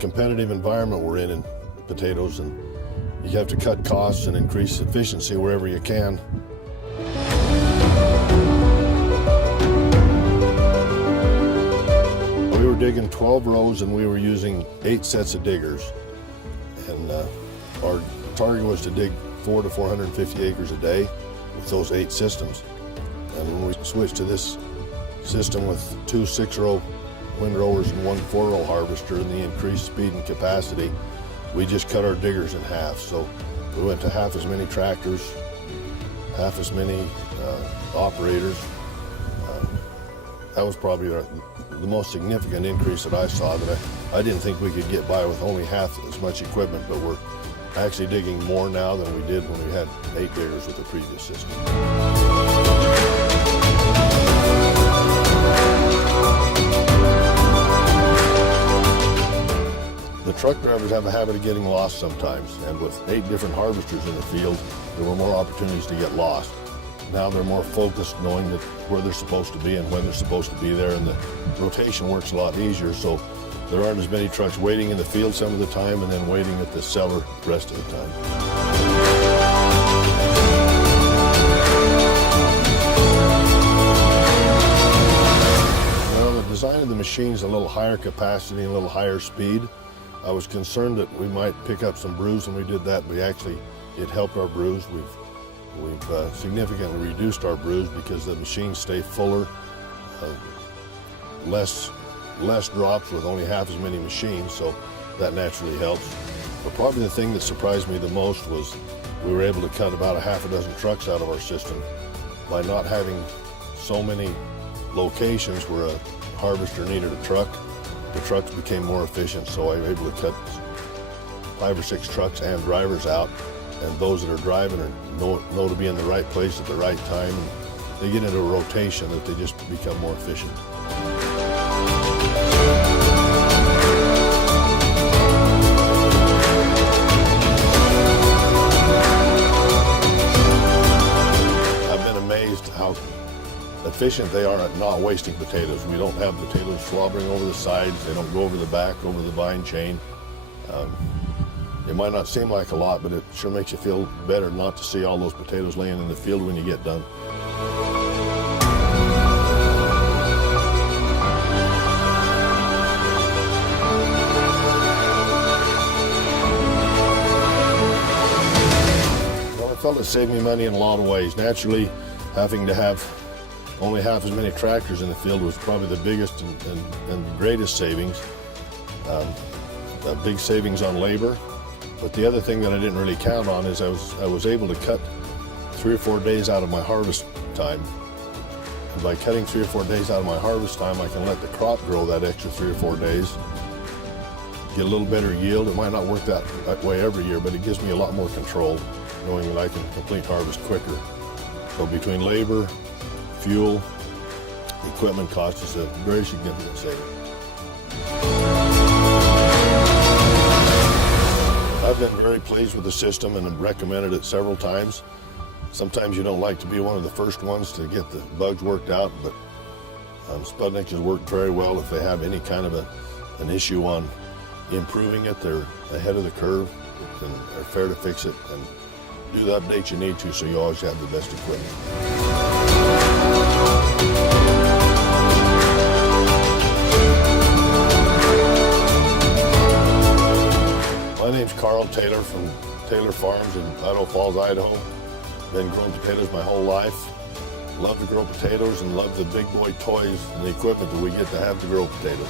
competitive environment we're in potatoes, and you have to cut costs and increase efficiency wherever you can. We were digging 12 rows and we were using 8 sets of diggers, and our target was to dig 400 to 450 acres a day with those 8 systems. And when we switched to this system with 2 6-row windrowers and 1 4-row harvester and the increased speed and capacity, we just cut our diggers in half. So we went to half as many tractors, half as many operators. That was probably the most significant increase that I saw, that I didn't think we could get by with only half as much equipment, but we're actually digging more now than we did when we had 8 diggers with the previous system. The truck drivers have a habit of getting lost sometimes, and with 8 different harvesters in the field, there were more opportunities to get lost. Now they're more focused, knowing that where they're supposed to be and when they're supposed to be there, and the rotation works a lot easier, so there aren't as many trucks waiting in the field some of the time and then waiting at the cellar the rest of the time. Well, the design of the machine is a little higher capacity and a little higher speed. I was concerned that we might pick up some bruise when we did that. It helped our bruise. We've significantly reduced our bruise because the machines stay fuller, less drops with only half as many machines, so that naturally helps. But probably the thing that surprised me the most was we were able to cut about a half a dozen trucks out of our system by not having so many locations where a harvester needed a truck. The trucks became more efficient, so I was able to cut 5 or 6 trucks and drivers out, and those that are driving know to be in the right place at the right time, and they get into a rotation that they just become more efficient. I've been amazed how efficient they are at not wasting potatoes. We don't have potatoes slobbering over the sides. They don't go over the back, over the vine chain. It might not seem like a lot, but it sure makes you feel better not to see all those potatoes laying in the field when you get done. Well, I felt it saved me money in a lot of ways. Naturally, having to have only half as many tractors in the field was probably the biggest and the greatest savings. A big savings on labor. But the other thing that I didn't really count on is I was able to cut 3 or 4 days out of my harvest time. And by cutting 3 or 4 days out of my harvest time, I can let the crop grow that extra 3 or 4 days, get a little better yield. It might not work that way every year, but it gives me a lot more control, knowing that I can complete harvest quicker. So between labor, fuel, equipment cost, is a very significant saving. I've been very pleased with the system and have recommended it several times. Sometimes you don't like to be one of the first ones to get the bugs worked out, but Spudnik has worked very well. If they have any kind of an issue on improving it, they're ahead of the curve and they're fair to fix it and do the updates you need to, so you always have the best equipment. My name's Carl Taylor from Taylor Farms in Idaho Falls, Idaho. Been growing potatoes my whole life. Love to grow potatoes and love the big boy toys and the equipment that we get to have to grow potatoes.